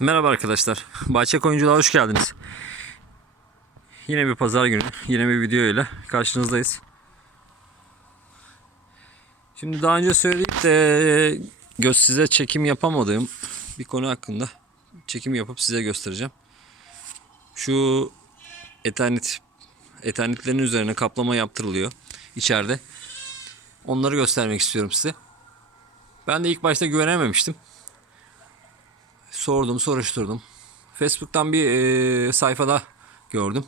Merhaba arkadaşlar. Bahçe Koyunculuğa hoş geldiniz. Yine bir pazar günü, yine bir video ile karşınızdayız. Şimdi daha önce söyleyip de göz size çekim yapamadığım bir konu hakkında çekim yapıp size göstereceğim. Şu ethernet ethernetlerin üzerine kaplama yaptırılıyor içeride. Onları göstermek istiyorum size. Ben de ilk başta güvenememiştim. Sordum, soruşturdum. Facebook'tan bir e, sayfada gördüm.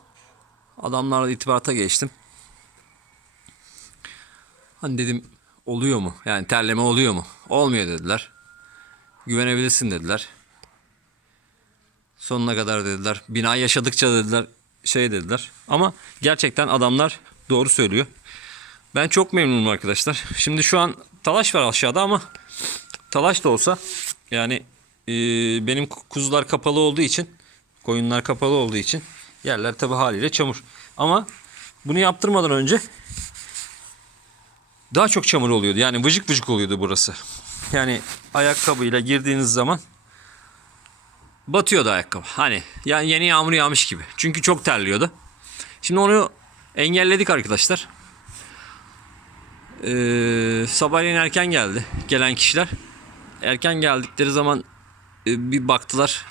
Adamlarla itibata geçtim. Hani dedim oluyor mu? Yani terleme oluyor mu? Olmuyor dediler. Güvenebilirsin dediler. Sonuna kadar dediler. Bina yaşadıkça dediler. Şey dediler. Ama gerçekten adamlar doğru söylüyor. Ben çok memnunum arkadaşlar. Şimdi şu an talaş var aşağıda ama talaş da olsa yani e, benim kuzular kapalı olduğu için koyunlar kapalı olduğu için yerler tabi haliyle çamur. Ama bunu yaptırmadan önce daha çok çamur oluyordu. Yani vıcık vıcık oluyordu burası. Yani ayakkabıyla girdiğiniz zaman batıyordu ayakkabı. Hani yani yeni yağmur yağmış gibi. Çünkü çok terliyordu. Şimdi onu engelledik arkadaşlar. Ee, sabahleyin erken geldi gelen kişiler. Erken geldikleri zaman bir baktılar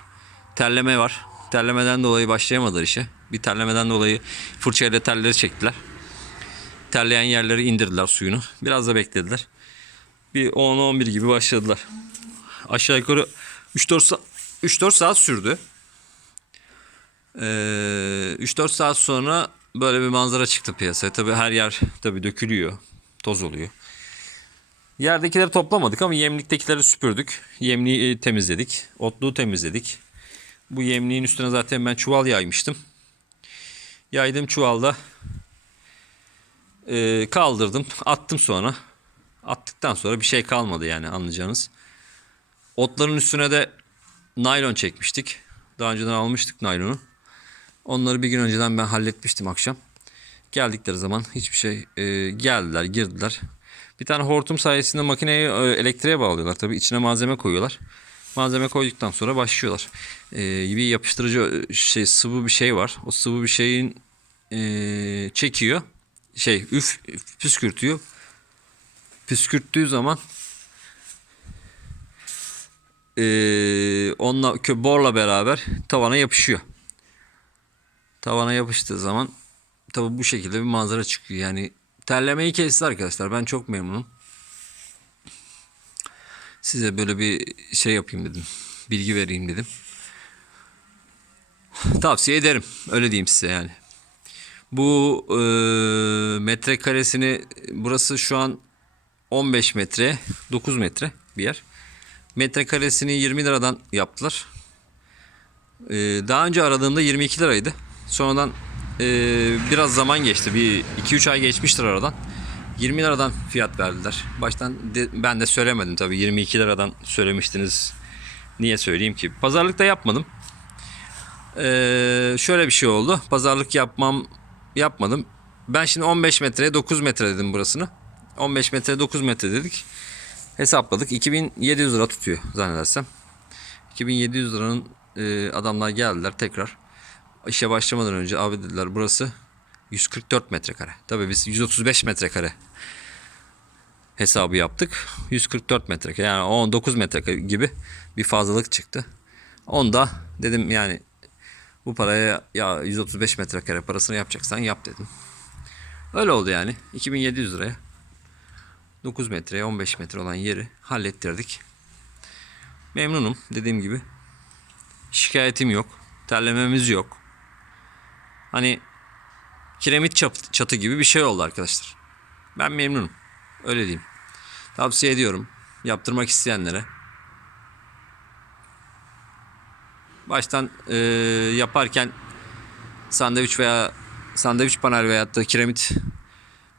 terleme var. Terlemeden dolayı başlayamadılar işe. Bir terlemeden dolayı fırçayla telleri çektiler. Terleyen yerleri indirdiler suyunu. Biraz da beklediler. Bir 10-11 gibi başladılar. Aşağı yukarı 3-4 sa- 3-4 saat sürdü. Ee, 3-4 saat sonra böyle bir manzara çıktı piyasaya. Tabii her yer tabii dökülüyor. Toz oluyor. Yerdekileri toplamadık ama yemliktekileri süpürdük. Yemliği e, temizledik. Otluğu temizledik. Bu yemliğin üstüne zaten ben çuval yaymıştım. Yaydığım çuvalda e, kaldırdım. Attım sonra. Attıktan sonra bir şey kalmadı yani anlayacağınız. Otların üstüne de naylon çekmiştik. Daha önceden almıştık naylonu. Onları bir gün önceden ben halletmiştim akşam. Geldikleri zaman hiçbir şey e, geldiler, girdiler. Bir tane hortum sayesinde makineyi e, elektriğe bağlıyorlar. Tabii içine malzeme koyuyorlar. Malzeme koyduktan sonra başlıyorlar. E, bir yapıştırıcı e, şey sıvı bir şey var. O sıvı bir şeyin e, çekiyor. Şey üf püskürtüyor. Püskürttüğü zaman e, onunla borla beraber tavana yapışıyor. Tavana yapıştığı zaman tabi bu şekilde bir manzara çıkıyor. Yani terlemeyi kesti arkadaşlar. Ben çok memnunum. Size böyle bir şey yapayım dedim. Bilgi vereyim dedim. Tavsiye ederim. Öyle diyeyim size yani. Bu e, metrekaresini burası şu an 15 metre 9 metre bir yer. Metrekaresini 20 liradan yaptılar. E, daha önce aradığımda 22 liraydı. Sonradan e, biraz zaman geçti. Bir 2-3 ay geçmiştir aradan. 20 liradan fiyat verdiler. Baştan de- ben de söylemedim tabii 22 liradan söylemiştiniz. Niye söyleyeyim ki? Pazarlık da yapmadım. Ee, şöyle bir şey oldu. Pazarlık yapmam yapmadım. Ben şimdi 15 metreye 9 metre dedim burasını. 15 metre 9 metre dedik. Hesapladık. 2700 lira tutuyor zannedersem. 2700 liranın e, adamlar geldiler tekrar. İşe başlamadan önce abi dediler burası 144 metrekare. Tabii biz 135 metrekare hesabı yaptık. 144 metrekare yani 19 metrekare gibi bir fazlalık çıktı. Onda dedim yani bu paraya ya 135 metrekare parasını yapacaksan yap dedim. Öyle oldu yani. 2700 liraya 9 metreye 15 metre olan yeri hallettirdik. Memnunum dediğim gibi. Şikayetim yok. Terlememiz yok. Hani kiremit çatı gibi bir şey oldu arkadaşlar. Ben memnunum. Öyle diyeyim. Tavsiye ediyorum. Yaptırmak isteyenlere. Baştan e, yaparken sandviç veya sandviç panel veyahut da kiremit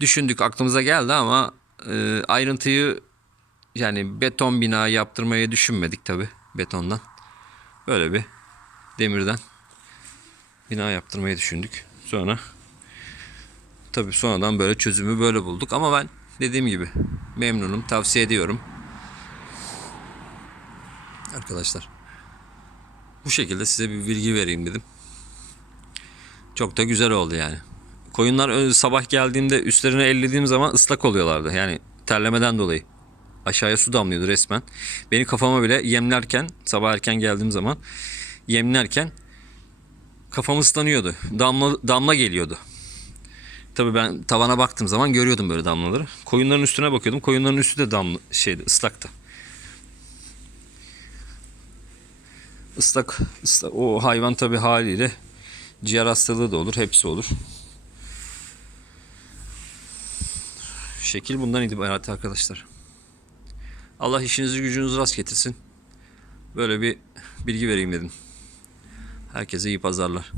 düşündük aklımıza geldi ama e, ayrıntıyı yani beton bina yaptırmayı düşünmedik tabi betondan. Böyle bir demirden bina yaptırmayı düşündük. Sonra tabi sonradan böyle çözümü böyle bulduk ama ben dediğim gibi memnunum tavsiye ediyorum. Arkadaşlar Bu şekilde size bir bilgi vereyim dedim. Çok da güzel oldu yani. Koyunlar ö- sabah geldiğimde üstlerine ellediğim zaman ıslak oluyorlardı. Yani terlemeden dolayı. Aşağıya su damlıyordu resmen. Beni kafama bile yemlerken sabah erken geldiğim zaman yemlerken kafam ıslanıyordu. Damla, damla geliyordu. Tabii ben tavana baktığım zaman görüyordum böyle damlaları. Koyunların üstüne bakıyordum. Koyunların üstü de damla şeydi ıslaktı. Islak, ıslak o hayvan tabii haliyle ciğer hastalığı da olur, hepsi olur. Şekil bundan ibaret arkadaşlar. Allah işinizi gücünüzü rast getirsin. Böyle bir bilgi vereyim dedim. Herkese iyi pazarlar.